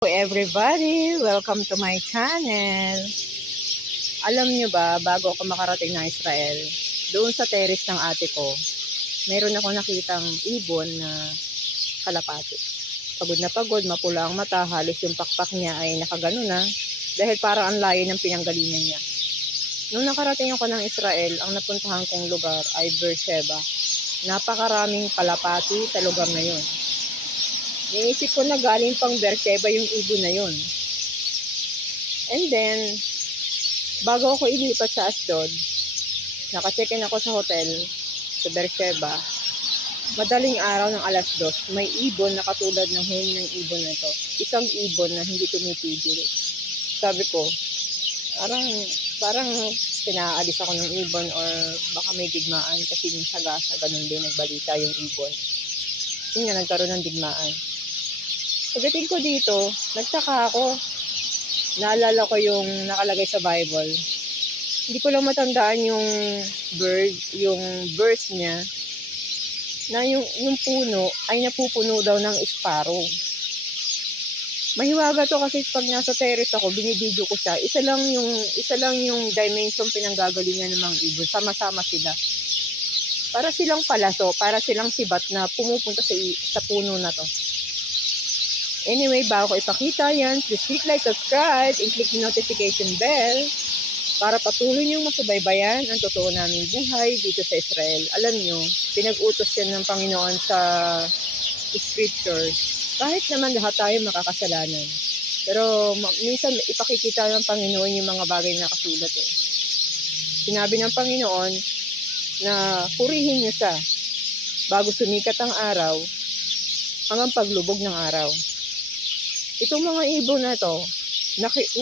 Everybody, welcome to my channel. Alam nyo ba, bago ako makarating ng Israel, doon sa terrace ng ate ko, meron ako nakitang ibon na kalapati. Pagod na pagod, mapula ang mata, halos yung pakpak niya ay nakagano na, dahil parang ang layo ng pinanggalingan niya. Nung nakarating ako ng Israel, ang napuntahan kong lugar ay Beersheba. Napakaraming kalapati sa lugar na yun. Inisip ko na galing pang Beersheba yung ibon na yun. And then, bago ako ilipat sa Asdod, naka-check-in ako sa hotel sa Beersheba. Madaling araw ng alas 2, may ibon na katulad ng hangin ng ibon na ito. Isang ibon na hindi tumitigil. Sabi ko, parang pinaalis ako ng ibon or baka may digmaan kasi yung sagasa, ganun din, nagbalita yung ibon. Yun nga, nagkaroon ng digmaan. Pagdating ko dito, nagtaka ako. Naalala ko yung nakalagay sa Bible. Hindi ko lang matandaan yung verse niya, na yung puno ay napupuno daw ng sparrow. Mahiwaga to kasi pag nasa terrace ako, binibidyo ko siya. Isa lang yung dimension pinanggagalingan ng mga ibon. Sama-sama sila. Para silang palaso, para silang sibat na pumupunta sa puno na to. Anyway, bago ko ipakita yan, please click like, subscribe, and click the notification bell para patuloy niyong masubaybayan ang totoo naming buhay dito sa Israel. Alam niyo, pinag-utos yan ng Panginoon sa scriptures. Kahit naman lahat tayo makakasalanan. Pero minsan ipakikita ng Panginoon yung mga bagay na nakasulat eh. Sinabi ng Panginoon na purihin niyo siya bago sumikat ang araw hanggang paglubog ng araw. Itong mga ibon na to,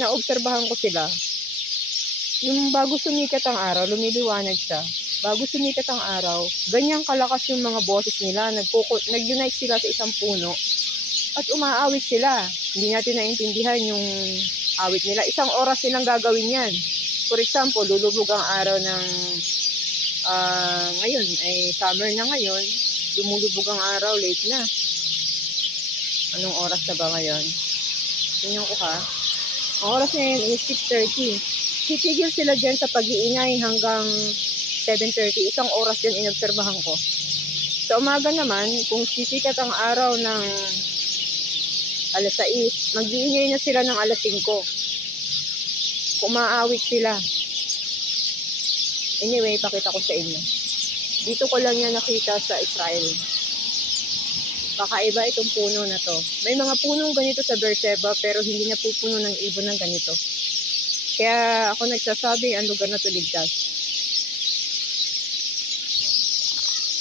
naobserbahan ko sila. Yung bago sumikat ang araw, lumiliwanag siya. Bago sumikat ang araw, ganyang kalakas yung mga boses nila. Nag-unite sila sa isang puno at umaawit sila. Hindi natin naintindihan yung awit nila. Isang oras silang gagawin yan. For example, lulubog ang araw ng ngayon, ay summer na ngayon. Lumulubog ang araw, late na. Anong oras na ba ngayon? Tingnan ko ha. Ang oras ngayon is 6:30. Titigil sila dyan sa pag-iingay hanggang 7:30. Isang oras yun inobserbahan ko. Sa umaga naman, kung sisikat ang araw ng alas 6, mag-iingay na sila ng alas 5. Kumaawit sila. Anyway, pakita ko sa inyo. Dito ko lang yan nakita sa Israel. Kakaiba itong puno na to. May mga punong ganito sa Beersheba pero hindi na pupuno ng ibon ng ganito. Kaya ako nagsasabi ang lugar na to ligtas.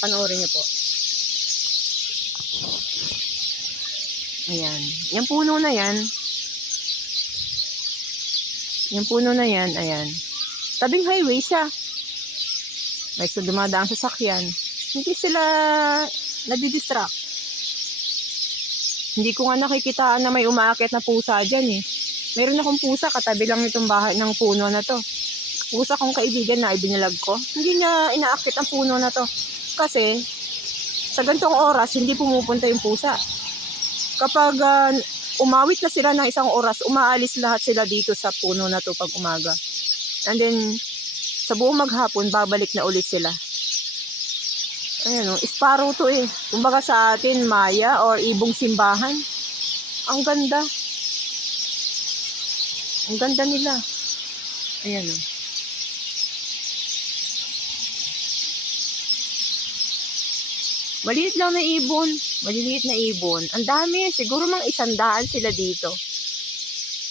Panoorin niyo po. Ayan. Yung puno na yan. Yung puno na yan, ayan. Tabing highway siya. May dumadaang sasakyan. Hindi sila nadidistract. Hindi ko nga nakikitaan na may umaakyat na pusa dyan eh. Meron akong pusa katabi lang itong bahay ng puno na to. Pusa kong kaibigan na ibinilag ko. Hindi niya inaakyat ang puno na to. Kasi sa gantong oras hindi pumupunta yung pusa. Kapag umawit na sila ng isang oras, umaalis lahat sila dito sa puno na to pag umaga. And then sa buong maghapon babalik na ulit sila. Ayan o, sparrow to eh. Kumbaga sa atin, maya or ibong simbahan. Ang ganda. Ang ganda nila. Ayan o. Maliit lang na ibon. Maliliit na ibon. Ang dami. Siguro mga 100 sila dito.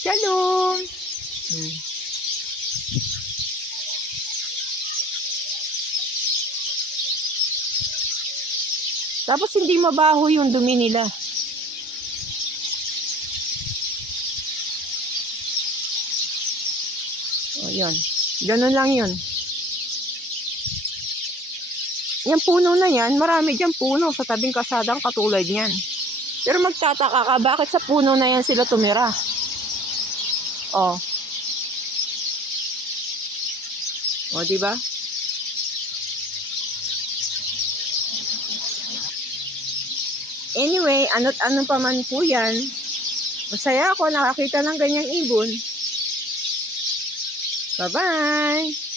Shalom! Tapos hindi mabaho yung dumi nila. O, yun. Ganun lang yun. Yung puno na yan, marami dyan puno sa tabing kasadang katulad yan. Pero magtataka ka, bakit sa puno na yan sila tumira? O. O, diba? Anyway, ano't ano pa man po yan, Masaya ako nakakita ng ganyang ibon. Bye-bye!